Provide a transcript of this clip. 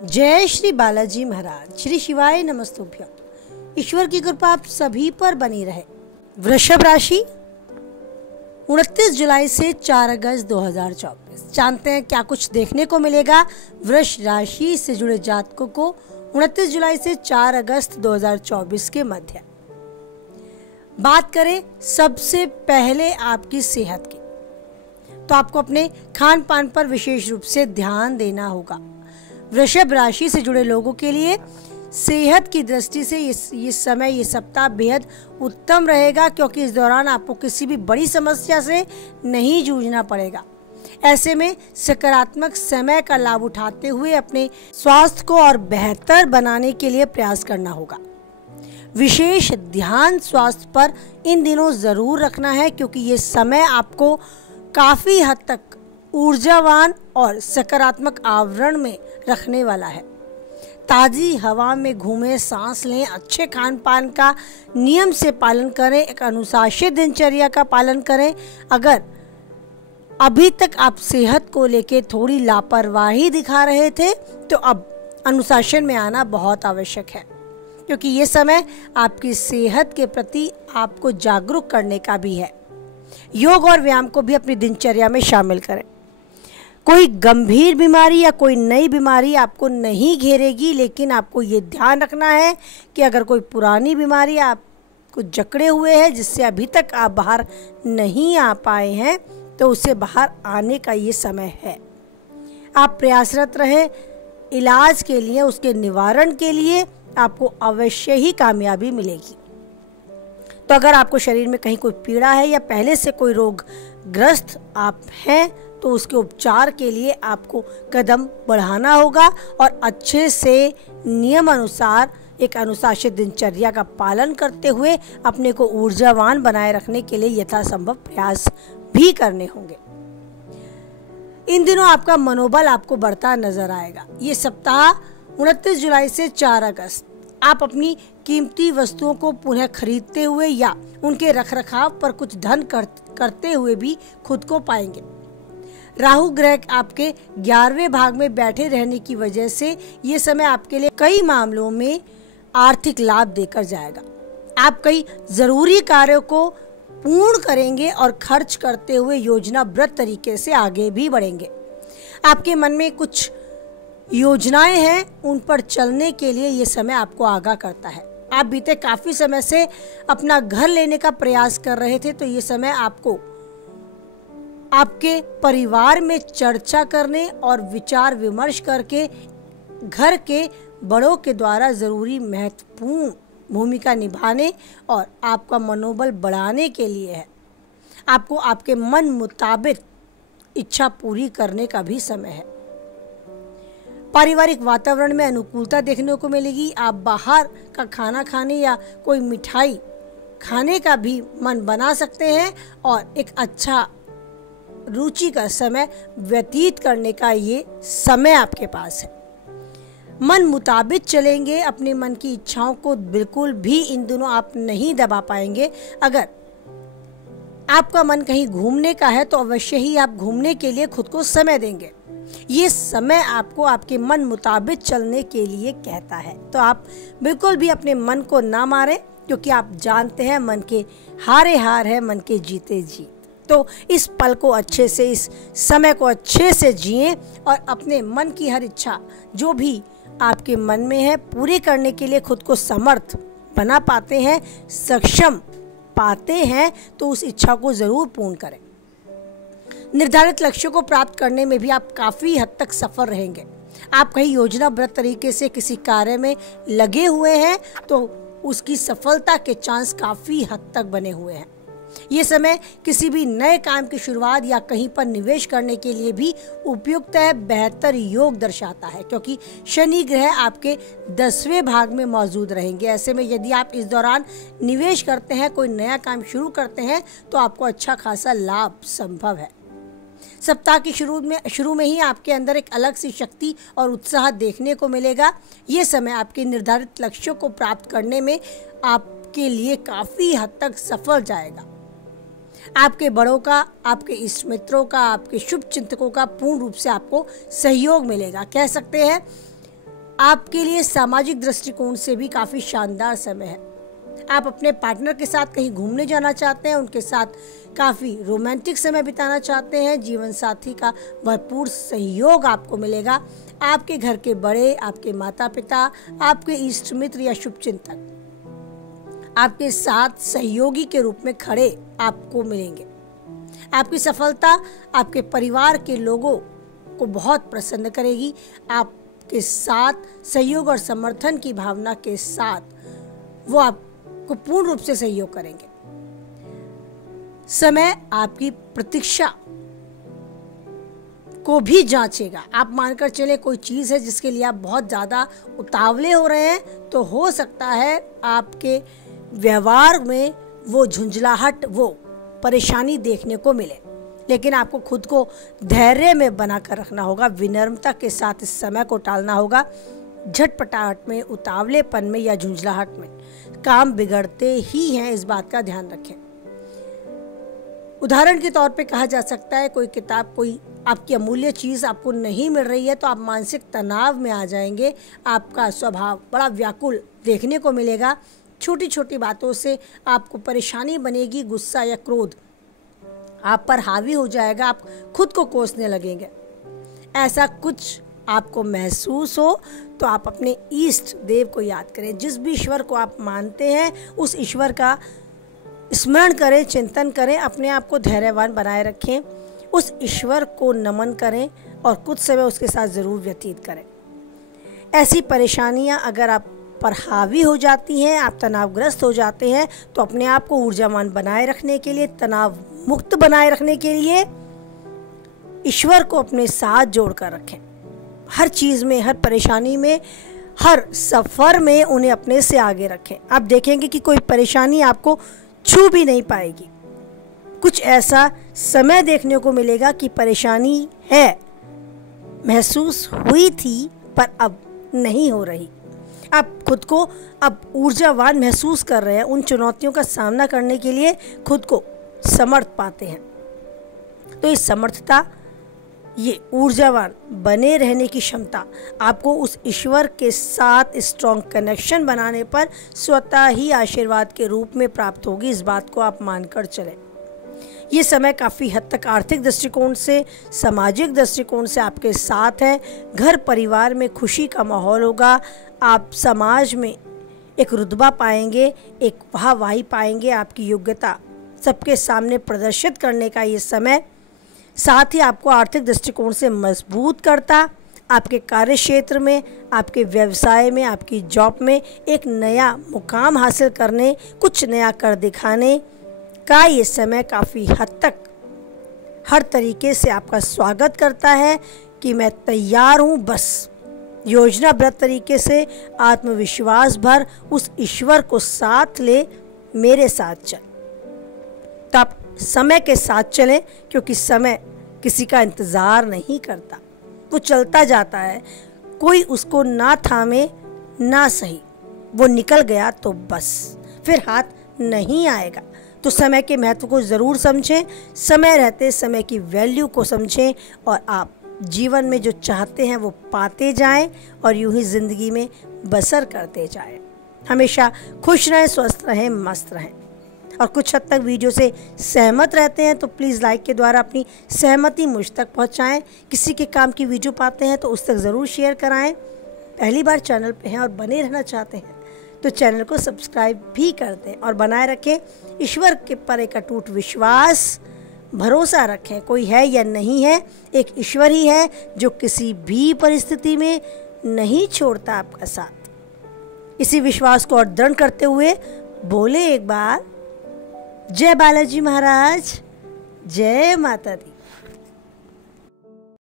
जय श्री बालाजी महाराज, श्री शिवाय नमस्तुभ्यम। ईश्वर की कृपा आप सभी पर बनी रहे। वृषभ राशि 29 जुलाई से 4 अगस्त 2024। जानते हैं क्या कुछ देखने को मिलेगा वृष राशि से जुड़े जातकों को 29 जुलाई से 4 अगस्त 2024 के मध्य। बात करें सबसे पहले आपकी सेहत की, तो आपको अपने खान पान पर विशेष रूप से ध्यान देना होगा। वृषभ राशि से जुड़े लोगों के लिए सेहत की दृष्टि से ये सप्ताह बेहद उत्तम रहेगा, क्योंकि इस दौरान आपको किसी भी बड़ी समस्या से नहीं जूझना पड़ेगा। ऐसे में सकारात्मक समय का लाभ उठाते हुए अपने स्वास्थ्य को और बेहतर बनाने के लिए प्रयास करना होगा। विशेष ध्यान स्वास्थ्य पर इन दिनों जरूर रखना है, क्योंकि ये समय आपको काफी हद तक ऊर्जावान और सकारात्मक आवरण में रखने वाला है। ताजी हवा में घूमें, सांस लें, अच्छे खान पान का नियम से पालन करें, एक अनुशासित दिनचर्या का पालन करें। अगर अभी तक आप सेहत को लेकर थोड़ी लापरवाही दिखा रहे थे, तो अब अनुशासन में आना बहुत आवश्यक है, क्योंकि ये समय आपकी सेहत के प्रति आपको जागरूक करने का भी है। योग और व्यायाम को भी अपनी दिनचर्या में शामिल करें। कोई गंभीर बीमारी या कोई नई बीमारी आपको नहीं घेरेगी, लेकिन आपको ये ध्यान रखना है कि अगर कोई पुरानी बीमारी आपको जकड़े हुए है जिससे अभी तक आप बाहर नहीं आ पाए हैं, तो उसे बाहर आने का ये समय है। आप प्रयासरत रहें इलाज के लिए, उसके निवारण के लिए आपको अवश्य ही कामयाबी मिलेगी। तो अगर आपको शरीर में कहीं कोई पीड़ा है या पहले से कोई रोग ग्रस्त आप हैं, तो उसके उपचार के लिए आपको कदम बढ़ाना होगा और अच्छे से नियम अनुसार एक अनुशासित दिनचर्या का पालन करते हुए अपने को ऊर्जावान बनाए रखने के लिए यथासंभव प्रयास भी करने होंगे। इन दिनों आपका मनोबल आपको बढ़ता नजर आएगा। ये सप्ताह 29 जुलाई से 4 अगस्त आप अपनी कीमती वस्तुओं को पुनः खरीदते हुए या उनके रखरखाव पर कुछ धन करते हुए भी खुद को पाएंगे। राहु ग्रह आपके 11वें भाग में बैठे रहने की वजह से ये समय आपके लिए कई मामलों में आर्थिक लाभ देकर जाएगा। आप कई जरूरी कार्यों को पूर्ण करेंगे और खर्च करते हुए योजनाबद्ध तरीके से आगे भी बढ़ेंगे। आपके मन में कुछ योजनाएं हैं, उन पर चलने के लिए ये समय आपको आगाह करता है। आप बीते काफी समय से अपना घर लेने का प्रयास कर रहे थे, तो ये समय आपको आपके परिवार में चर्चा करने और विचार विमर्श करके घर के बड़ों के द्वारा जरूरी महत्वपूर्ण भूमिका निभाने और आपका मनोबल बढ़ाने के लिए है। आपको आपके मन मुताबिक इच्छा पूरी करने का भी समय है। पारिवारिक वातावरण में अनुकूलता देखने को मिलेगी। आप बाहर का खाना खाने या कोई मिठाई खाने का भी मन बना सकते हैं और एक अच्छा रुचि का समय व्यतीत करने का ये समय आपके पास है। मन मुताबिक चलेंगे। अपने मन की इच्छाओं को बिल्कुल भी इन दिनों आप नहीं दबा पाएंगे। अगर आपका मन कहीं घूमने का है, तो अवश्य ही आप घूमने के लिए खुद को समय देंगे। ये समय आपको आपके मन मुताबिक चलने के लिए कहता है, तो आप बिल्कुल भी अपने मन को ना मारें, क्योंकि आप जानते हैं मन के हारे हार है, मन के जीते जीत। तो इस पल को अच्छे से, इस समय को अच्छे से जिएं और अपने मन की हर इच्छा जो भी आपके मन में है पूरे करने के लिए खुद को समर्थ बना पाते हैं, सक्षम पाते हैं, तो उस इच्छा को जरूर पूर्ण करें। निर्धारित लक्ष्यों को प्राप्त करने में भी आप काफी हद तक सफल रहेंगे। आप कहीं योजनाबद्ध तरीके से किसी कार्य में लगे हुए हैं, तो उसकी सफलता के चांस काफी हद तक बने हुए हैं। ये समय किसी भी नए काम की शुरुआत या कहीं पर निवेश करने के लिए भी उपयुक्त है, बेहतर योग दर्शाता है, क्योंकि शनि ग्रह आपके 10वें भाग में मौजूद रहेंगे। ऐसे में यदि आप इस दौरान निवेश करते हैं, कोई नया काम शुरू करते हैं, तो आपको अच्छा खासा लाभ संभव है। सप्ताह की शुरू में ही आपके अंदर एक अलग सी शक्ति और उत्साह देखने को मिलेगा। ये समय आपके निर्धारित लक्ष्यों को प्राप्त करने में आपके लिए काफी हद तक सफल जाएगा। आपके बड़ों का, आपके इष्ट मित्रों का, आपके शुभ चिंतकों का पूर्ण रूप से आपको सहयोग मिलेगा। कह सकते हैं आपके लिए सामाजिक दृष्टिकोण से भी काफ़ी शानदार समय है। आप अपने पार्टनर के साथ कहीं घूमने जाना चाहते हैं, उनके साथ काफ़ी रोमांटिक समय बिताना चाहते हैं। जीवन साथी का भरपूर सहयोग आपको मिलेगा। आपके घर के बड़े, आपके माता पिता, आपके इष्ट मित्र या शुभचिंतक आपके साथ सहयोगी के रूप में खड़े आपको मिलेंगे। आपकी सफलता आपके परिवार के लोगों को बहुत प्रसन्न करेगी। आपके साथ सहयोग और समर्थन की भावना के साथ वो आपको पूर्ण रूप से सहयोग करेंगे। समय आपकी प्रतीक्षा को भी जांचेगा। आप मानकर चले कोई चीज़ है जिसके लिए आप बहुत ज़्यादा उतावले हो रहे हैं, तो हो सकता है आपके व्यवहार में वो झुंझलाहट, वो परेशानी देखने को मिले। लेकिन आपको खुद को धैर्य में बनाकर रखना होगा, विनम्रता के साथ इस समय को टालना होगा। झटपटाहट में, उतावलेपन में या झुंझलाहट में काम बिगड़ते ही हैं, इस बात का ध्यान रखें। उदाहरण के तौर पे कहा जा सकता है, कोई किताब, कोई आपकी अमूल्य चीज़ आपको नहीं मिल रही है तो आप मानसिक तनाव में आ जाएंगे। आपका स्वभाव बड़ा व्याकुल देखने को मिलेगा। छोटी छोटी बातों से आपको परेशानी बनेगी। गुस्सा या क्रोध आप पर हावी हो जाएगा। आप खुद को कोसने लगेंगे। ऐसा कुछ आपको महसूस हो तो आप अपने इष्ट देव को याद करें। जिस भी ईश्वर को आप मानते हैं उस ईश्वर का स्मरण करें, चिंतन करें, अपने आप को धैर्यवान बनाए रखें, उस ईश्वर को नमन करें और कुछ समय उसके साथ ज़रूर व्यतीत करें। ऐसी परेशानियां अगर आप पर हावी हो जाती हैं, आप तनावग्रस्त हो जाते हैं, तो अपने आप को ऊर्जावान बनाए रखने के लिए, तनाव मुक्त बनाए रखने के लिए ईश्वर को अपने साथ जोड़कर रखें। हर चीज़ में, हर परेशानी में, हर सफ़र में उन्हें अपने से आगे रखें। आप देखेंगे कि कोई परेशानी आपको छू भी नहीं पाएगी। कुछ ऐसा समय देखने को मिलेगा कि परेशानी है, महसूस हुई थी पर अब नहीं हो रही। आप खुद को अब ऊर्जावान महसूस कर रहे हैं। उन चुनौतियों का सामना करने के लिए खुद को समर्थ पाते हैं। तो इस समर्थता, ये ऊर्जावान बने रहने की क्षमता आपको उस ईश्वर के साथ स्ट्रॉन्ग कनेक्शन बनाने पर स्वतः ही आशीर्वाद के रूप में प्राप्त होगी। इस बात को आप मानकर चलें। ये समय काफ़ी हद तक आर्थिक दृष्टिकोण से, सामाजिक दृष्टिकोण से आपके साथ है। घर परिवार में खुशी का माहौल होगा। आप समाज में एक रुतबा पाएंगे, एक वाहवाही पाएंगे। आपकी योग्यता सबके सामने प्रदर्शित करने का ये समय साथ ही आपको आर्थिक दृष्टिकोण से मजबूत करता, आपके कार्य क्षेत्र में, आपके व्यवसाय में, आपकी जॉब में एक नया मुकाम हासिल करने, कुछ नया कर दिखाने का ये समय काफ़ी हद तक हर तरीके से आपका स्वागत करता है कि मैं तैयार हूँ। बस योजनाबद्ध तरीके से, आत्मविश्वास भर उस ईश्वर को साथ ले, मेरे साथ चल। तो आप समय के साथ चलें, क्योंकि समय किसी का इंतज़ार नहीं करता, वो चलता जाता है। कोई उसको ना थामे ना सही, वो निकल गया तो बस फिर हाथ नहीं आएगा। तो समय के महत्व को ज़रूर समझें, समय रहते समय की वैल्यू को समझें और आप जीवन में जो चाहते हैं वो पाते जाएं और यूं ही ज़िंदगी में बसर करते जाएं। हमेशा खुश रहें, स्वस्थ रहें, मस्त रहें। और कुछ हद तक वीडियो से सहमत रहते हैं तो प्लीज़ लाइक के द्वारा अपनी सहमति मुझ तक पहुंचाएं। किसी के काम की वीडियो पाते हैं तो उस तक ज़रूर शेयर कराएं। पहली बार चैनल पे हैं और बने रहना चाहते हैं तो चैनल को सब्सक्राइब भी कर दें और बनाए रखें। ईश्वर के पर एक अटूट विश्वास, भरोसा रखें। कोई है या नहीं है, एक ईश्वर ही है जो किसी भी परिस्थिति में नहीं छोड़ता आपका साथ। इसी विश्वास को और दृढ़ करते हुए बोले एक बार, जय बालाजी महाराज, जय माता दी।